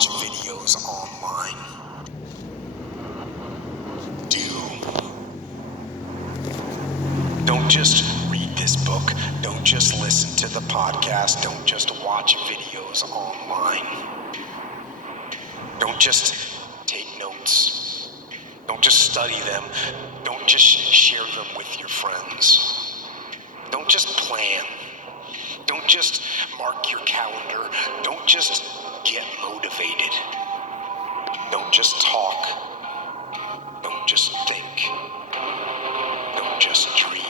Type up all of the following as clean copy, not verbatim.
watch videos online. Don't just read this book. Don't just listen to the podcast. Don't just watch videos online. Don't just take notes. Don't just study them. Don't just share them with your friends. Don't just plan. Don't just mark your calendar. Don't just get motivated. Don't just talk. Don't just think. Don't just dream.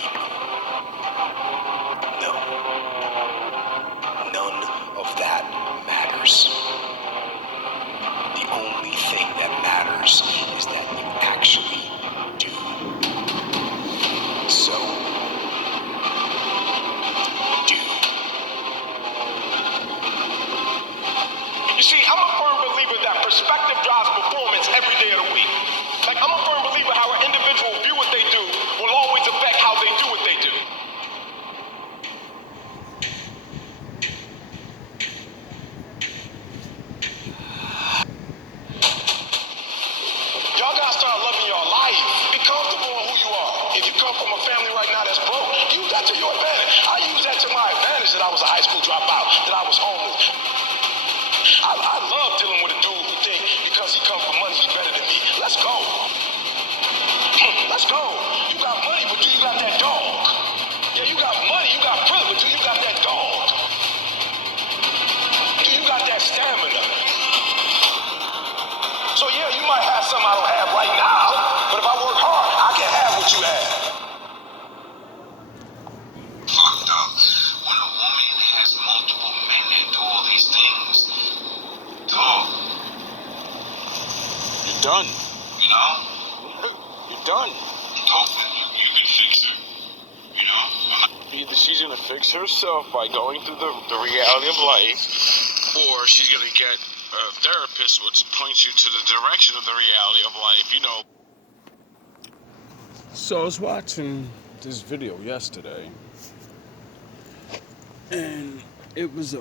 No. None of that matters. The only thing that matters is that you actually do. So, do. You see, I'm a firm believer that perspective drives performance every day of the week. Like, I'm a firm believer how an individual view what they do will always affect how they do what they do. Y'all gotta start loving your life. Be comfortable in who you are. If you come from a family right now that's broke, use that to your advantage. I use that to my advantage that I was a high school dropout, that I was homeless. I love dealing with a dude who think because he come from money, he's better than me. Let's go. Let's go. You got money, but do you got that dog? Yeah, you got money, you got privilege, but do you got that dog? Do you got that stamina? So yeah, you might have something I don't have right now, but if I work hard, I can have what you have. Fucked up. When a woman has multiple men that do all these things, dog, You're done. you know? You're done. Dog, you can fix her. You know? Either she's gonna fix herself by going through the reality of life, or she's gonna get a therapist which points you to the direction of the reality of life, you know. So I was watching this video yesterday, and it was a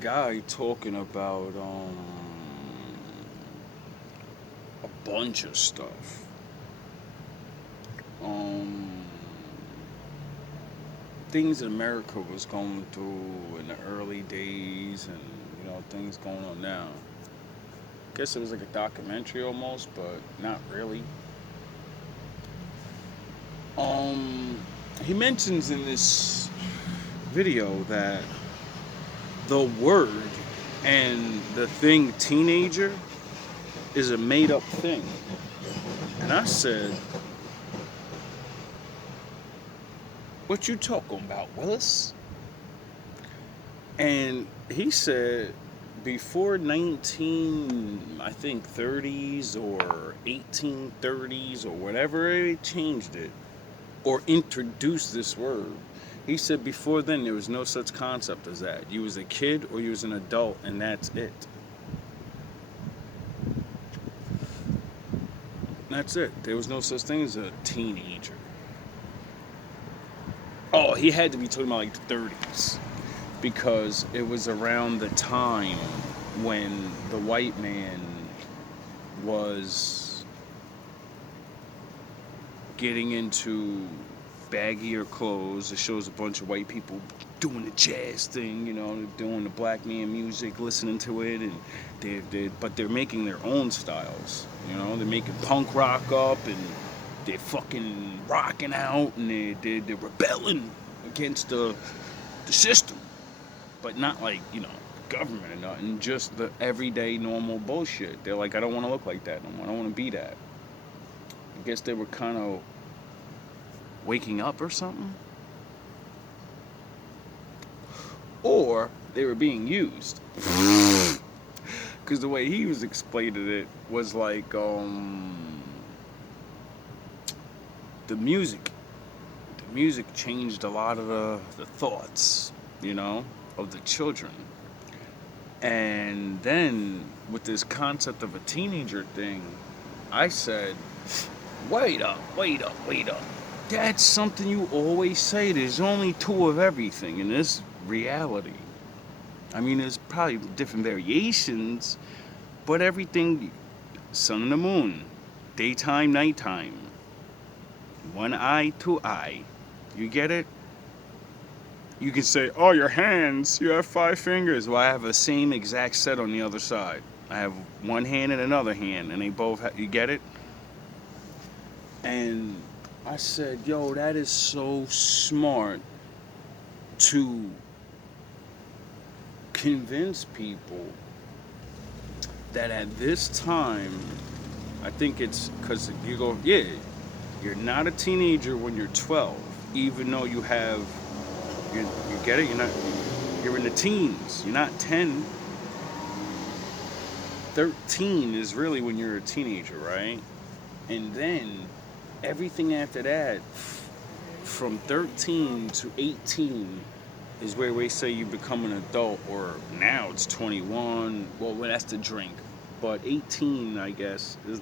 guy talking about a bunch of stuff. Things that America was going through in the early days, and things going on now. I guess it was like a documentary almost, but not really. He mentions in this video that the word and the thing teenager is a made-up thing. And I said, what you talking about, Willis? And he said before 30s or 1830s or whatever they changed it or introduced this word, he said before then there was no such concept as that. You was a kid or you was an adult, and that's it. That's it. There was no such thing as a teenager. Oh, he had to be talking about like the 30s, because it was around the time when the white man was getting into baggier clothes. It shows a bunch of white people doing the jazz thing, doing the black man music, listening to it, and but they're making their own styles. They're making punk rock up, and they're fucking rocking out, and they're rebelling against the system, but not like government or nothing, just the everyday normal bullshit. They're like, I don't want to look like that no more. I don't want to be that. I guess they were kind of waking up or something, or they were being used. Because the way he was explaining it was like the music changed a lot of the thoughts, of the children. And then with this concept of a teenager thing, I said, wait up. That's something you always say. There's only two of everything in this reality. I mean, there's probably different variations, but everything, sun and the moon, daytime, nighttime, one eye to eye. You get it? You can say, oh, your hands, you have 5 fingers. Well, I have the same exact set on the other side. I have one hand and another hand, and they both you get it? And I said, yo, that is so smart to convince people that at this time, I think it's because you go, yeah, you're not a teenager when you're 12, even though you have, you get it? You're in the teens. You're not 10. 13 is really when you're a teenager, right? And then everything after that, from 13 to 18, is where we say you become an adult, or now it's 21. Well, that's the drink. But 18, I guess, is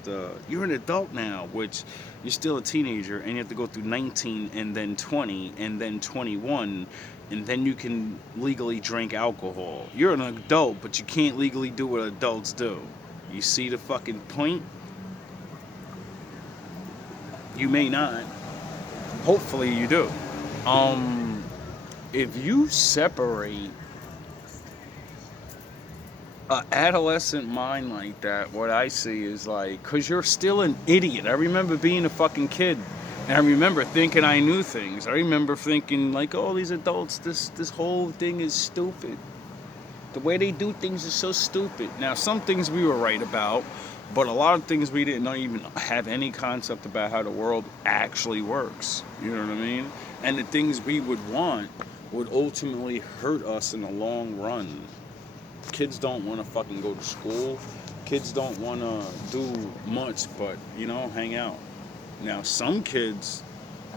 you're an adult now, which you're still a teenager, and you have to go through 19 and then 20 and then 21, and then you can legally drink alcohol. You're an adult, but you can't legally do what adults do. You see the fucking point? You may not. Hopefully you do. If you separate an adolescent mind like that, what I see is like, because you're still an idiot. I remember being a fucking kid, and I remember thinking I knew things. I remember thinking like, oh, these adults, this whole thing is stupid. The way they do things is so stupid. Now, some things we were right about, but a lot of things we didn't even have any concept about how the world actually works. You know what I mean? And the things we would want would ultimately hurt us in the long run. Kids don't want to fucking go to school. Kids don't want to do much but, hang out. Now, some kids,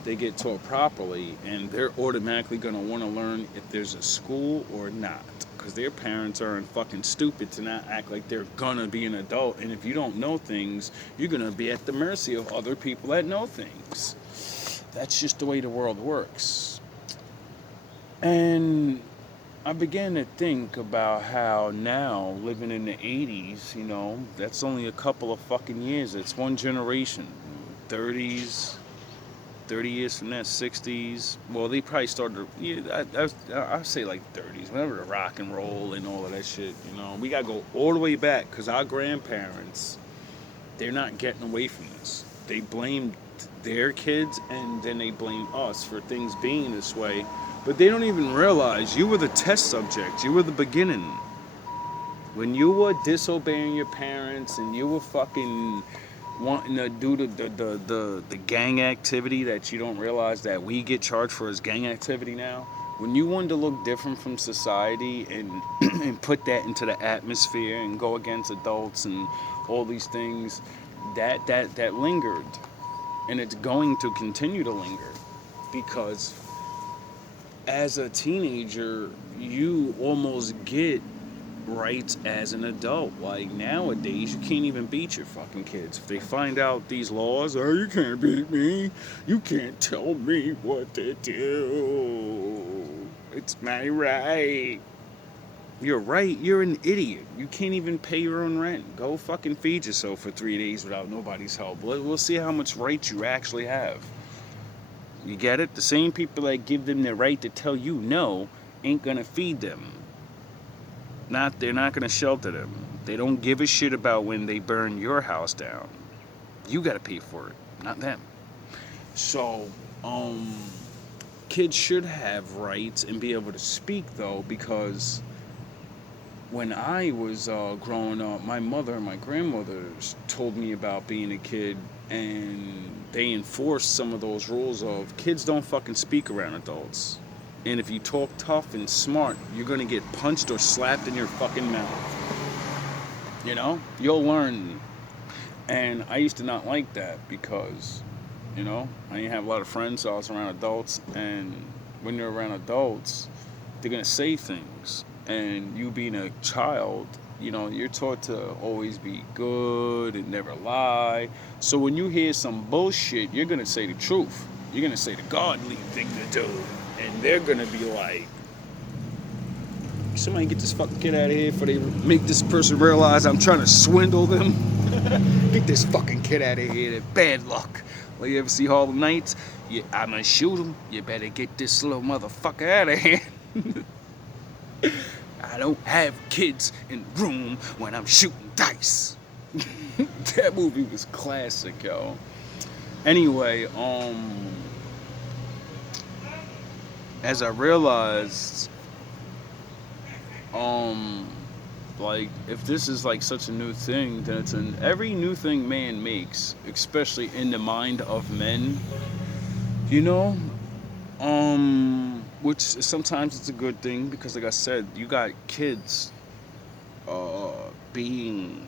they get taught properly, and they're automatically going to want to learn if there's a school or not. Because their parents aren't fucking stupid to not act like they're going to be an adult. And if you don't know things, you're going to be at the mercy of other people that know things. That's just the way the world works. And I began to think about how now, living in the 80s, that's only a couple of fucking years. It's one generation. 30s, 30 years from that, 60s. Well, they probably started, I'd say like 30s, whenever the rock and roll and all of that shit, We got to go all the way back, because our grandparents, they're not getting away from this. They blamed their kids, and then they blame us for things being this way. But they don't even realize you were the test subject. You were the beginning. When you were disobeying your parents and you were fucking wanting to do the gang activity that you don't realize that we get charged for as gang activity now. When you wanted to look different from society and and put that into the atmosphere and go against adults and all these things, that lingered. And it's going to continue to linger, because as a teenager, you almost get rights as an adult. Like nowadays, you can't even beat your fucking kids. If they find out these laws, oh, you can't beat me, you can't tell me what to do, it's my right. You're right, you're an idiot. You can't even pay your own rent. Go fucking feed yourself for 3 days without nobody's help. We'll see how much rights you actually have. You get it? The same people that give them the right to tell you no ain't gonna feed them. They're not gonna shelter them. They don't give a shit about when they burn your house down. You gotta pay for it, not them. So, kids should have rights and be able to speak, though, because when I was growing up, my mother and my grandmother told me about being a kid, and they enforced some of those rules of kids don't fucking speak around adults. And if you talk tough and smart, you're gonna get punched or slapped in your fucking mouth. You'll learn. And I used to not like that because, I didn't have a lot of friends, so I was around adults. And when you're around adults, they're gonna say things. And you being a child, you're taught to always be good and never lie. So when you hear some bullshit, you're gonna say the truth. You're gonna say the godly thing to do. And they're gonna be like, Somebody get this fucking kid out of here before they make this person realize I'm trying to swindle them. Get this fucking kid out of here. They're bad luck. Well, you ever see Harlem Nights? Yeah, I'm gonna shoot him. You better get this little motherfucker out of here. I don't have kids in the room when I'm shooting dice. That movie was classic, yo. Anyway, as I realized, like, if this is like such a new thing, then it's every new thing man makes, especially in the mind of men, you know, which sometimes it's a good thing because, like I said, you got kids, being,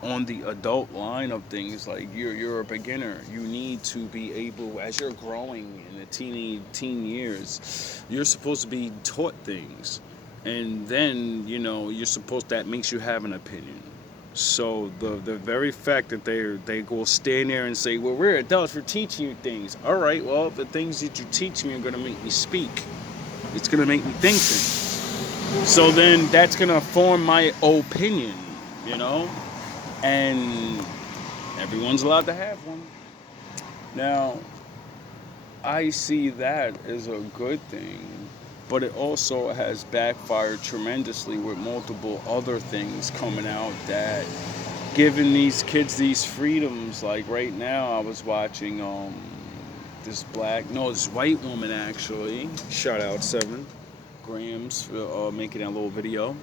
on the adult line of things. Like, you're a beginner. You need to be able, as you're growing in the teen years, you're supposed to be taught things, and then you're supposed, that makes you have an opinion. So the very fact that they go stand there and say, well, we're adults, we're teaching you things. All right, well, the things that you teach me are going to make me speak. It's going to make me think things. So then that's going to form my opinion, and everyone's allowed to have one. Now, I see that as a good thing, but it also has backfired tremendously with multiple other things coming out that giving these kids these freedoms. Like right now, I was watching this white woman, actually. Shout out 7 grams for making that little video.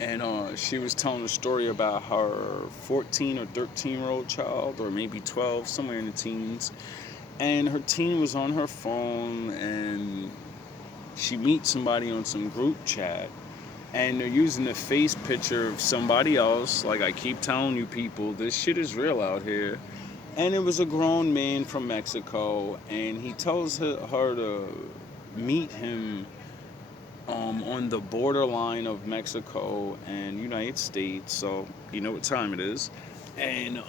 And she was telling a story about her 14 or 13-year-old child, or maybe 12, somewhere in the teens. And her teen was on her phone, and she meets somebody on some group chat, and they're using the face picture of somebody else. Like, I keep telling you people, this shit is real out here. And it was a grown man from Mexico, and he tells her to meet him on the borderline of Mexico and United States, so you know what time it is. And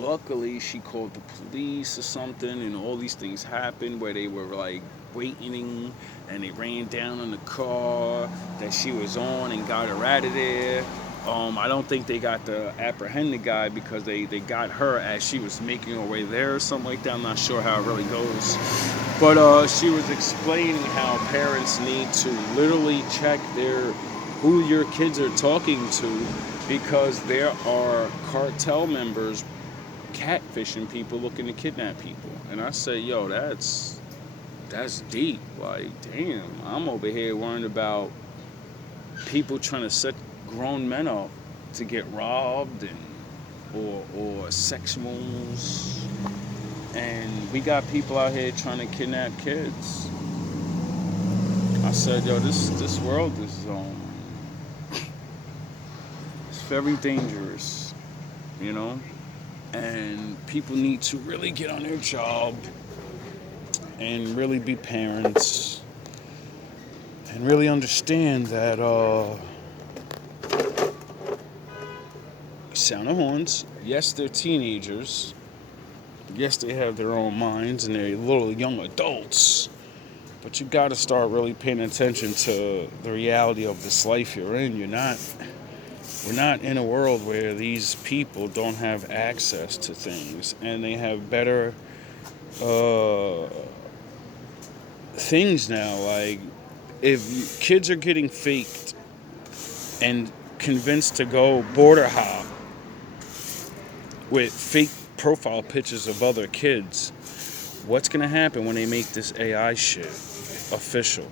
luckily she called the police or something, and all these things happened where they were like waiting, and they ran down on the car that she was on and got her out of there. I don't think they got to apprehend the guy because they got her as she was making her way there or something like that. I'm not sure how it really goes. But she was explaining how parents need to literally check who your kids are talking to, because there are cartel members catfishing people looking to kidnap people. And I say, yo, that's deep. Like, damn, I'm over here worrying about people trying to set grown men up to get robbed or sexuals, and we got people out here trying to kidnap kids. I said, yo, this world is it's very dangerous, and people need to really get on their job and really be parents and really understand that sound of horns. Yes, they're teenagers. Yes, they have their own minds and they're little young adults. But you got to start really paying attention to the reality of this life you're in. We're not in a world where these people don't have access to things, and they have better things now. Like, if kids are getting faked and convinced to go border hop with fake profile pictures of other kids, what's going to happen when they make this AI shit official?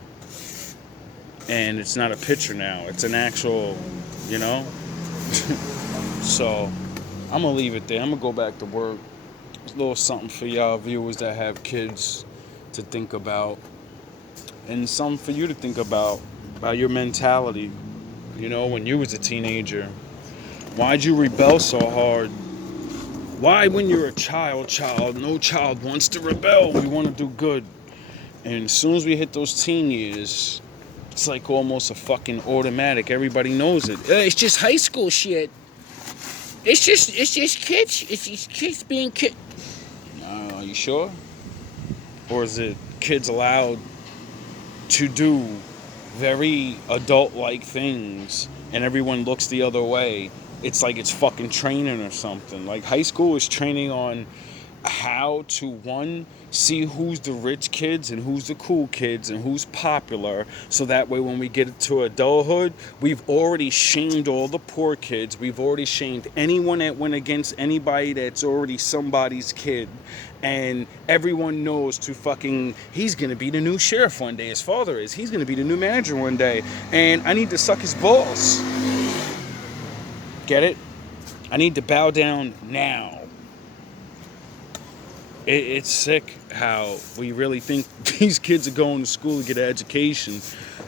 And it's not a picture now, it's an actual, So, I'm going to leave it there. I'm going to go back to work. A little something for y'all viewers that have kids to think about. And something for you to think about your mentality. When you was a teenager, why'd you rebel so hard? Why, when you're a child, no child wants to rebel. We want to do good. And as soon as we hit those teen years, it's like almost a fucking automatic. Everybody knows it. It's just high school shit. It's just kids. It's just kids being kids. Are you sure? Or is it kids allowed to do very adult-like things, and everyone looks the other way. It's like it's fucking training or something. Like, high school is training on how to, one, see who's the rich kids and who's the cool kids and who's popular, so that way when we get to adulthood, we've already shamed all the poor kids. We've already shamed anyone that went against anybody that's already somebody's kid, and everyone knows to fucking, he's gonna be the new sheriff one day, his father is, he's gonna be the new manager one day, and I need to suck his balls. Get it? I need to bow down now. It's sick how we really think these kids are going to school to get an education.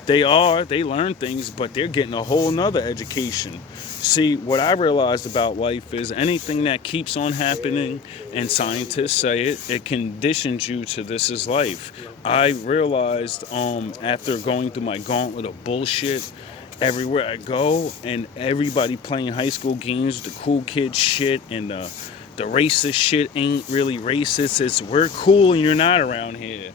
They learn things, but they're getting a whole nother education. See, what I realized about life is anything that keeps on happening, and scientists say it conditions you to this is life. I realized after going through my gauntlet of bullshit, everywhere I go, and everybody playing high school games with the cool kid shit, and the racist shit ain't really racist. It's we're cool and you're not around here.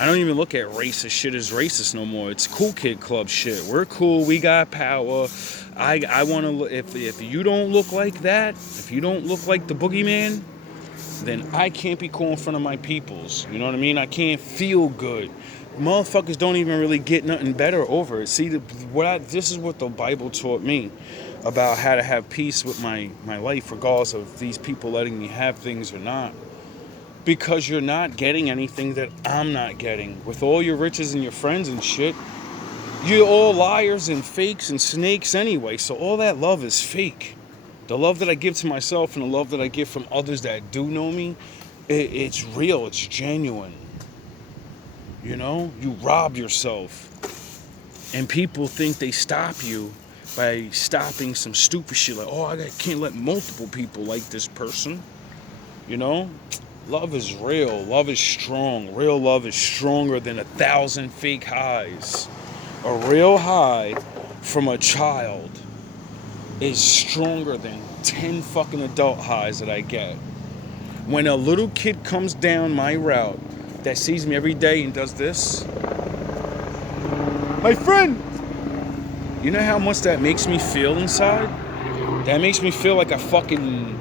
I don't even look at racist shit as racist no more. It's cool kid club shit. We're cool. We got power. I want to look. If you don't look like that, if you don't look like the boogeyman, then I can't be cool in front of my peoples. You know what I mean? I can't feel good. Motherfuckers don't even really get nothing better over it. See, this is what the Bible taught me about how to have peace with my life, regardless of these people letting me have things or not. Because you're not getting anything that I'm not getting. With all your riches and your friends and shit, you're all liars and fakes and snakes anyway. So all that love is fake. The love that I give to myself and the love that I get from others that do know me, it's real, it's genuine. You know, you rob yourself. And people think they stop you by stopping some stupid shit like, oh, I can't let multiple people like this person. You know, love is real. Love is strong. Real love is stronger than 1,000 fake highs. A real high from a child is stronger than 10 fucking adult highs that I get. When a little kid comes down my route that sees me every day and does this, my friend, you know how much that makes me feel inside? That makes me feel like I fucking,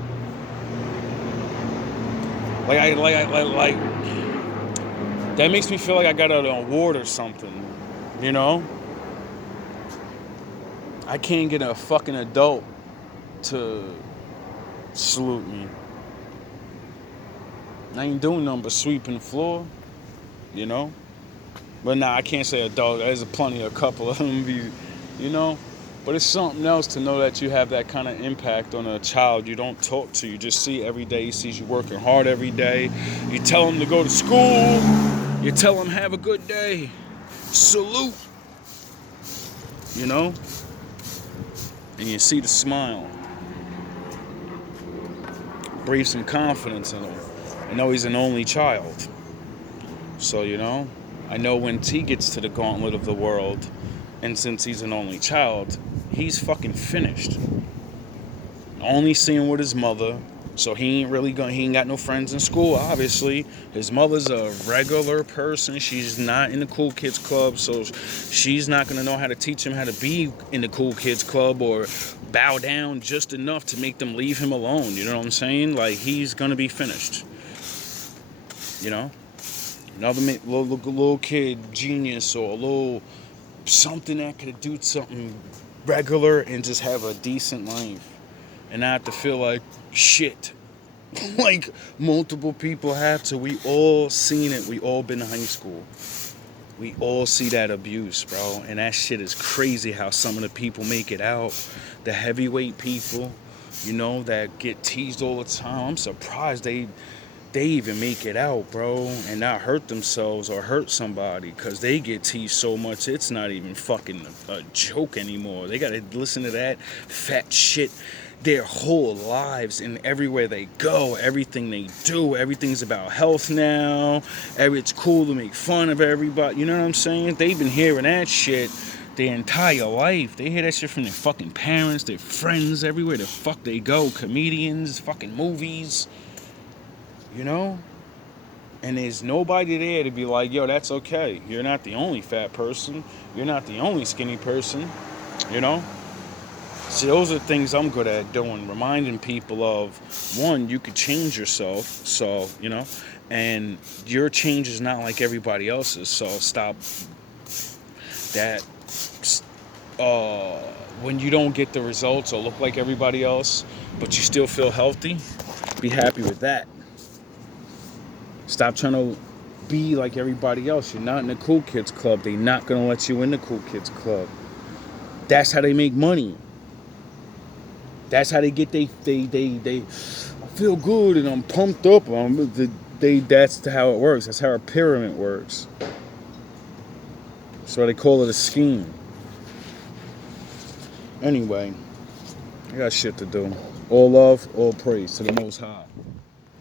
that makes me feel like I got an award or something, you know? I can't get a fucking adult to salute me. I ain't doing nothing but sweeping the floor, you know? But nah, I can't say adult. There's plenty, a couple of them, you know? But it's something else to know that you have that kind of impact on a child you don't talk to. You just see every day. He sees you working hard every day. You tell him to go to school. You tell him have a good day. Salute. You know? And you see the smile. Breathe some confidence in him. I know he's an only child. So, you know, I know when T gets to the gauntlet of the world, and since he's an only child, he's fucking finished. Only seeing with his mother, so he ain't got no friends in school, obviously. His mother's a regular person. She's not in the cool kids club, so she's not gonna know how to teach him how to be in the cool kids club or bow down just enough to make them leave him alone. You know what I'm saying? Like, he's gonna be finished. You know? Another little kid, genius, or a little something that could do something regular and just have a decent life and not have to feel like shit like multiple people have to. We all seen it. We all been to high school. We all see that abuse, bro, and that shit is crazy how some of the people make it out. The heavyweight people, you know, that get teased all the time. I'm surprised they even make it out, bro, and not hurt themselves or hurt somebody, because they get teased so much it's not even fucking a joke anymore. They gotta listen to that fat shit their whole lives, and everywhere they go, everything they do, everything's about health now. It's cool to make fun of everybody, you know what I'm saying? They've been hearing that shit their entire life. They hear that shit from their fucking parents, their friends, everywhere the fuck they go, comedians, fucking movies. You know? And there's nobody there to be like, yo, that's okay. You're not the only fat person. You're not the only skinny person. You know? See, those are things I'm good at doing. Reminding people of, one, you could change yourself. So, you know? And your change is not like everybody else's. So stop that. When you don't get the results or look like everybody else, but you still feel healthy, be happy with that. Stop trying to be like everybody else. You're not in the cool kids club. They're not gonna let you in the cool kids club. That's how they make money. That's how they get they I feel good and I'm pumped up. That's how it works. That's how a pyramid works. That's why they call it a scheme. Anyway, I got shit to do. All love, all praise to the Most High.